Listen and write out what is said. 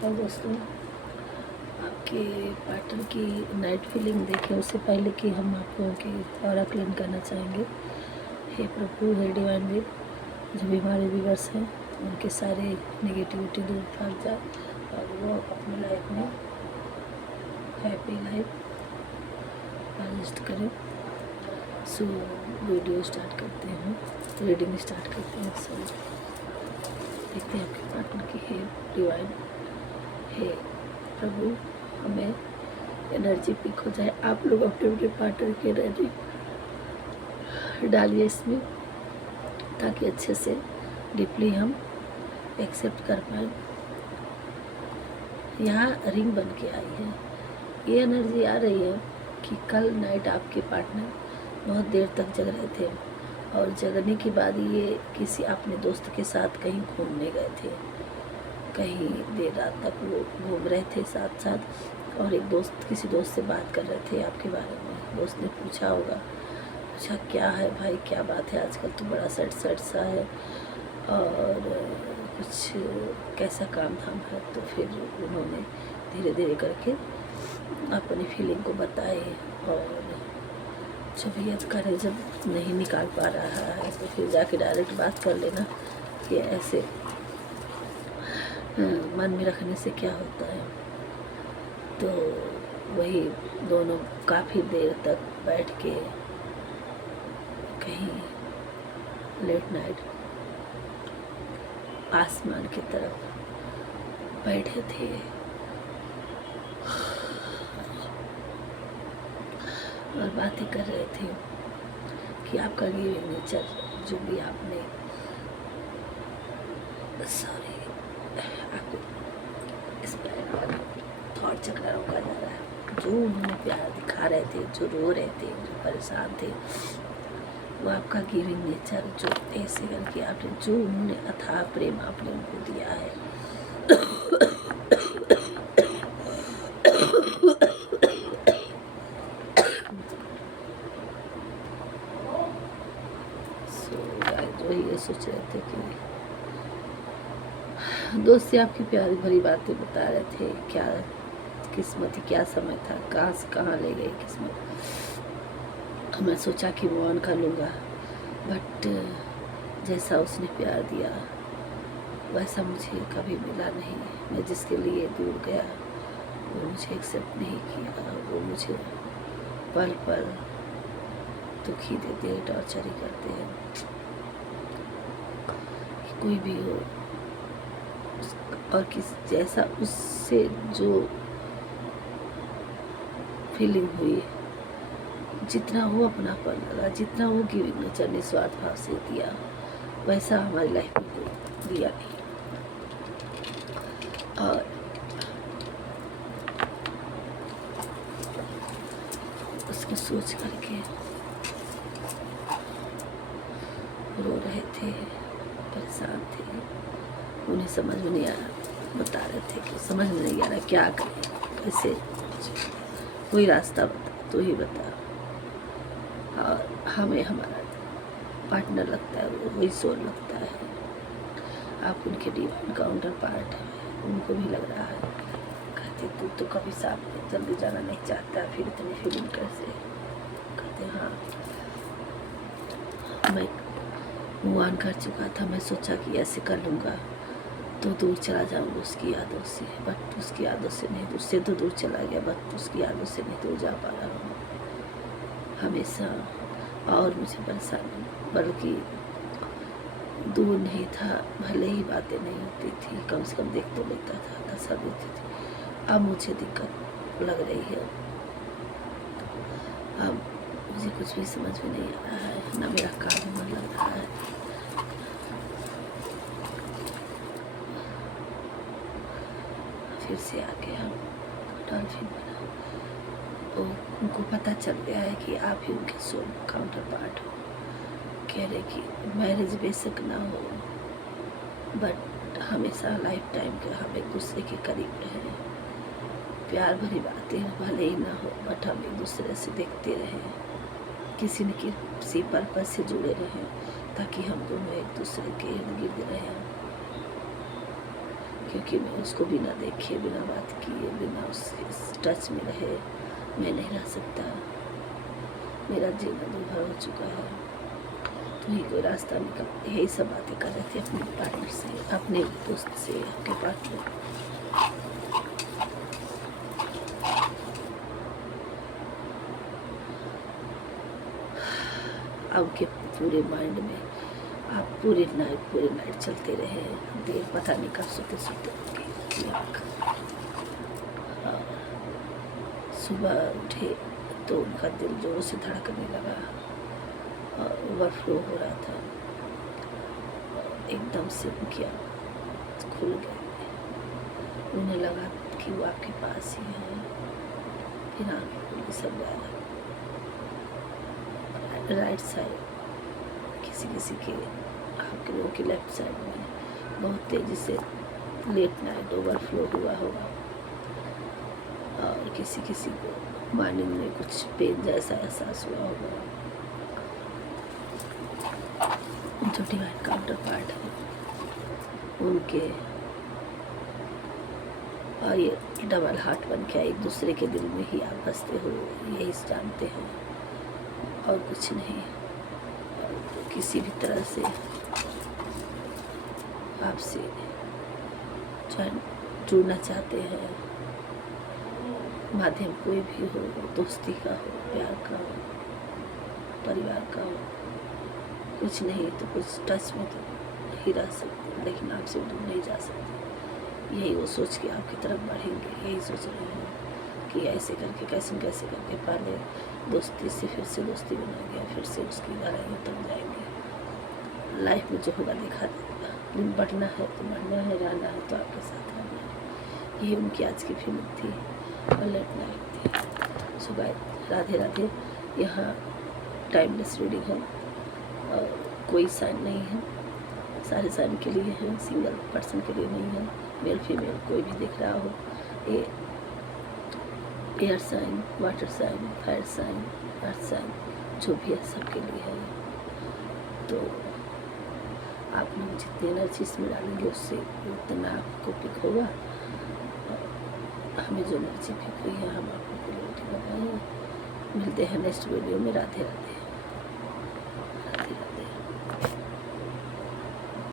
हाय दोस्तों, आपके पार्टनर की नाइट फीलिंग देखें उससे पहले कि हम आप लोगों की ऑरा क्लीन करना चाहेंगे। हे प्रभु, हे डिवाइन विद, जो भी हमारे व्यूवर्स हैं उनके सारे नेगेटिविटी दूर भाग जाए और वो अपनी लाइफ में हैप्पी लाइफ अर्जित करें। सो वीडियो स्टार्ट करते हैं, रीडिंग स्टार्ट करते हैं। सो देखते हैं आपके पार्टनर की हे डिवाइन, हे प्रभु, हमें एनर्जी पिक हो जाए। आप लोग अपने अपने पार्टनर की एनर्जी डालिए इसमें ताकि अच्छे से डीपली हम एक्सेप्ट कर पाए। यहाँ रिंग बन के आई है, ये एनर्जी आ रही है कि कल नाइट आपके पार्टनर बहुत देर तक जग रहे थे और जगने के बाद ये किसी अपने दोस्त के साथ कहीं घूमने गए थे। कहीं देर रात तक वो घूम रहे थे साथ साथ और एक दोस्त किसी दोस्त से बात कर रहे थे आपके बारे में। दोस्त ने पूछा होगा, पूछा क्या है भाई, क्या बात है, आजकल तो बड़ा सट सट सा है और कुछ कैसा काम धाम है। तो फिर उन्होंने धीरे धीरे करके अपनी फीलिंग को बताए और जब याद करे, जब नहीं निकाल पा रहा है तो फिर जाके डायरेक्ट बात कर लेना कि ऐसे मन में रखने से क्या होता है। तो वही दोनों काफ़ी देर तक बैठ के कहीं लेट नाइट आसमान की तरफ बैठे थे और बातें कर रहे थे कि आपका गिविंग नेचर, जो भी आपने आपको इस पर थॉट चक्र रोका जा रहा है। जो उन्होंने प्यार दिखा रहे थे, जो रो रहे थे, जो परेशान थे, वो आपका गिविंग नेचर, जो ऐसे करके आपने, जो उन्होंने अथाह प्रेम आपने उनको दिया है। जो ये सोच रहे थे कि दोस्त से आपकी प्यारी भरी बातें बता रहे थे, क्या किस्मत ही, क्या समय था, कहाँ से कहाँ ले गई किस्मत। मैं सोचा कि वो ऑन कर लूँगा, बट जैसा उसने प्यार दिया वैसा मुझे कभी मिला नहीं। मैं जिसके लिए दूर गया वो मुझे एक्सेप्ट नहीं किया, वो मुझे पल पल दुखी देते, टॉर्चर ही करते हैं। कोई भी हो और किस जैसा उससे जो फीलिंग हुई, जितना वो अपनापन लगा, जितना वो गिविंग नेचर निस्वार्थ भाव से दिया, वैसा हमारी लाइफ में कोई दिया नहीं। और उसकी सोच करके रो रहे थे, परेशान थे, उन्हें समझ में नहीं आ रहा, बता रहे थे कि समझ में नहीं आ रहा क्या करें, कैसे, कोई रास्ता बता, तो ही बता। और हमें हमारा पार्टनर लगता है, वही सोल लगता है। आप उनके डिवाइन काउंटर पार्ट है, उनको भी लग रहा है। कहते तू तो कभी सामने जल्दी जाना नहीं चाहता, फिर इतनी फीलिंग कैसे। कहते हाँ, मैं मूव ऑन कर चुका था, मैं सोचा कि ऐसे कर लूँगा तो दूर चला जाऊँगा उसकी यादों से, बट उसकी यादों से नहीं, उससे तो दूर चला गया, बट उसकी यादों से नहीं दूर जा पा रहा हूँ हमेशा। और मुझे परेशानी, बल्कि दूर नहीं था, भले ही बातें नहीं होती थी, कम से कम देख तो लेता था, तसल्ली देती थी। अब मुझे दिक्कत लग रही है, अब मुझे कुछ भी समझ में नहीं आ रहा है, ना मेरा काम मन लग रहा है। फिर से आके हम डॉल्फिन बना, तो उनको पता चल गया है कि आप ही उनके सोल काउंटर पार्ट हो। कह रहे कि मैरिज बेशक ना हो, बट हमेशा लाइफ टाइम के हम एक दूसरे के करीब रहें, प्यार भरी बातें भले ही ना हो, बट हम एक दूसरे से देखते रहें, किसी न किसी पर्पज से जुड़े रहें, ताकि हम दोनों एक दूसरे के इर्द गिर्द रहें। क्योंकि मैं उसको बिना देखे, बिना बात किए, बिना उसके टच में रहे मैं नहीं रह सकता। मेरा जीना दूभर हो चुका है। तो ही कोई रास्ता निकल, यही सब बातें कर रहे थे अपने पार्टनर से, अपने दोस्त से, आपके पार्टनर। आपके पूरे माइंड में आप पूरे नाइट चलते रहे, देर पता नहीं कब सोते सोते उनकी आँख। और सुबह उठे तो उनका दिल जोरों से धड़कने लगा और ओवरफ्लो हो रहा था। और एकदम से उनकी आँख खुल गई, उन्हें लगा कि वो आपके पास ही है। फिर आँखें खुली, सब गायब। राइट साइड किसी के, आपके लोगों के लेफ्ट साइड में बहुत तेज़ी से लेट नाइट ओवरफ्लो हुआ होगा। और किसी को मॉर्निंग में कुछ पेन जैसा एहसास हुआ होगा। जो डिवाइन काउंटर पार्ट है उनके, और ये डबल हार्ट बन के एक दूसरे के दिल में ही आप बसते हो, यही जानते हैं और कुछ नहीं। और किसी भी तरह से आपसे जुड़ना चाहते हैं, माध्यम कोई भी हो, दोस्ती का हो, प्यार का हो, परिवार का हो, कुछ नहीं तो कुछ टच में तो ही रह सकते, लेकिन आपसे दूर नहीं जा सकते। यही वो सोच के आपकी तरफ बढ़ेंगे, यही सोच रहे हैं कि ऐसे करके कैसे करके पहले दोस्ती से फिर से दोस्ती बनाएंगे, फिर से उसकी गहराइयों तक जाएंगे। लाइफ में जो होगा देखा जाएगा, लेकिन बढ़ना है तो बढ़ना है, रहना है तो आपके साथ रहना है। यही उनकी आज की फीलिंग थी और लेट नाइट थी। So guys, Radhe Radhe. यहाँ टाइमलेस रीडिंग है और कोई साइन नहीं है, सारे साइन के लिए है, सिंगल पर्सन के लिए नहीं है। मेल फीमेल कोई भी दिख रहा हो, ये air sign, water sign, fire sign, earth sign, जो भी है सबके लिए है। तो आप लोग जितनी एनर्जी इसमें डालेंगे उससे उतना आपको पिक होगा। हमें जो एनर्जी पिक हुई है हम आप लोग को लगाए। मिलते हैं नेक्स्ट वीडियो में। राधे राधे।